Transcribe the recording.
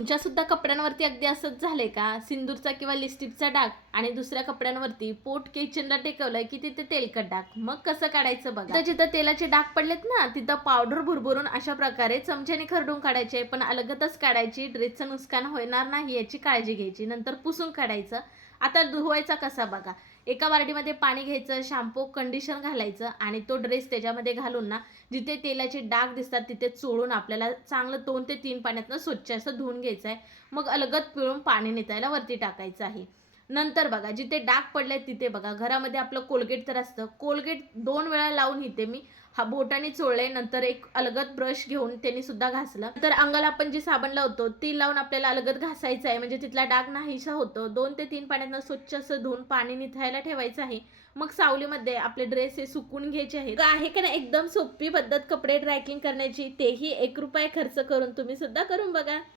तुमच्या सुद्धा कपड्यांवरती अगदी असंच झालंय का? सिंदूरचा किंवा लिपस्टिकचा डाग आणि दुसऱ्या कपड्यांवरती पोट किचनला टेकवलंय की तिथे तेलकट डाग. मग कसं काढायचं बघा. तर जिथं तेलाचे डाग पडलेत ना, तिथं पावडर भुरभुरून अशा प्रकारे चमच्याने खरडून काढायचे, पण अलगदच काढायची. ड्रेसचं नुकसान होणार नाही याची काळजी घ्यायची. नंतर पुसून काढायचं. आता धुवायचा कसा बघा. एका बाल्टीमध्ये पाणी घ्यायचं, शॅम्पू, कंडिशनर घालायचं आणि तो ड्रेस त्याच्यामध्ये घालून ना, जिथे तेलाचे डाग दिसतात तिथे चोळून आपल्याला चांगलं 2 ते 3 पाण्यातनं स्वच्छ असं धुवून घ्यायचं आहे. मग अलगद पिळून पाणी निथळायला वरती टाकायचं आहे. नंतर बघा जिथे डाग पडले तिथे बघा घरामध्ये आपलं कोलगेट तर असतं. कोलगेट 2 वेळा लावून इथे मी बोटाने चोळले. नंतर एक अलगद ब्रश घेऊन त्यांनी सुद्धा घासलं. तर अंगाला आपण जी साबण लावतो ती लावून आपल्याला अलगद घासायचं आहे, म्हणजे तिथला डाग नाहीसा होतो. 2 ते 3 पाण्यातनं स्वच्छ असं धुवून पाणी निथळायला ठेवायचं आहे. मग सावलीमध्ये आपले ड्रेस हे सुकून घ्यायचे आहेत. आहे का नाही एकदम सोपी पद्धत कपडे ड्रायक्लिंग करण्याची. तेही ₹1 खर्च करून तुम्ही सुद्धा करून बघा.